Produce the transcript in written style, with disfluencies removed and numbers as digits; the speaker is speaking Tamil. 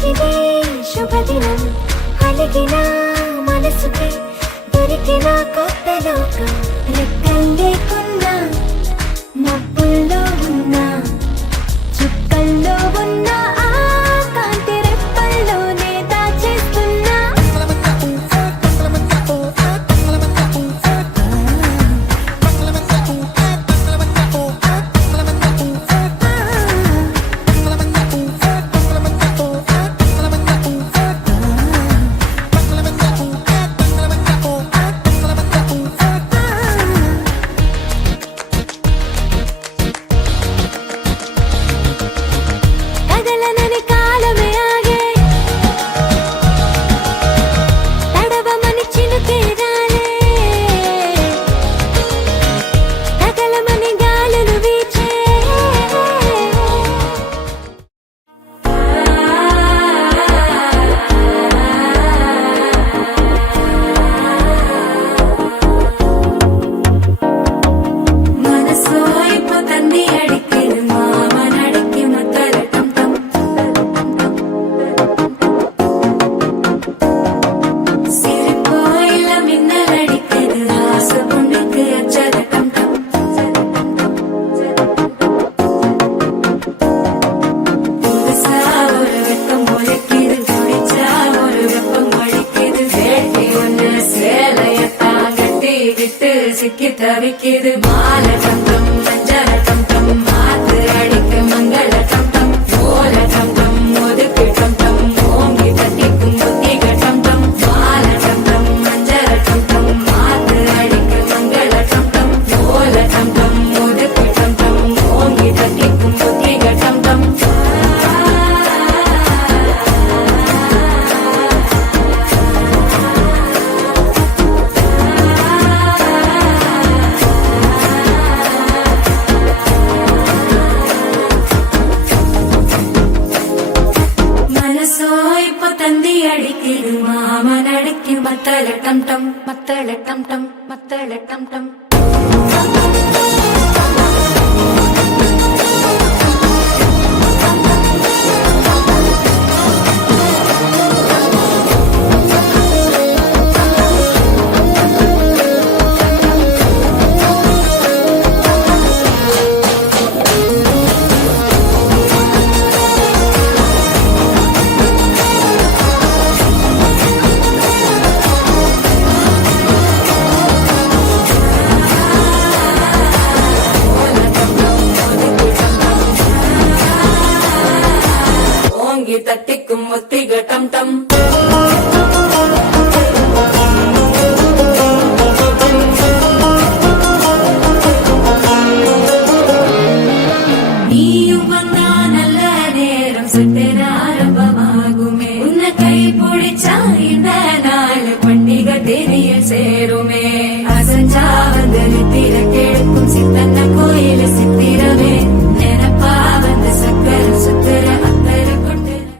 ఆగిదే శుభదినం అలిగిన మనసుకి దొరికిన కొత్త లోకం రెక్కలు లేకున్నా మబ్బుల్లో ఉన్నా చుక్కల్లో ఉన్న ఆ కాంతి రెప్పల్లోనే దాచేస్తున్నా కదలనని కాలమే ఆగే తడవమని చినుకే రాలే తగలమని గాలులు వీచే మనసో అయిపోతంది అడిక్కిది మామనడికి మత్తలటం టం சிரிப்போயில மின்னலடிக்குது ஆசை பொண்ணுக்கு அச்சதட்டம் டம் புதுசா ஒரு வெப்பம் முளைக்குது குடிச்சா ஒரு வெப்பம் அடிக்குது வேட்டி ஒண்ணு சேலையத்தான் கட்டிக்கிட்டு சிக்கி தவிக்குது மாலை டம் டம் மஞ்சள் டம் டம் மாத்து அடிக்கு மங்கள டம் டம் ஓல டம் டம் ஒதுக்கு டம் டம் ஓங்கி தட்டிக்கும் புத்திக டம் டம் மாலை டம் டம் மஞ்சள் டம் டம் மாத்து அடிக்கு மங்கள டம் டம் ஓல டம் டம் ஒதுக்கு டம் டம் ஓங்கி தட்டிக்கும் புத்திக டம் டம் మనసో అయిపోతంది అడికిడు మామనడికి మత్తలటం టం మత్తలటం టం మత్తలటం టం ஓங்கி தட்டிக்கும் ஒத்திக டம் டம்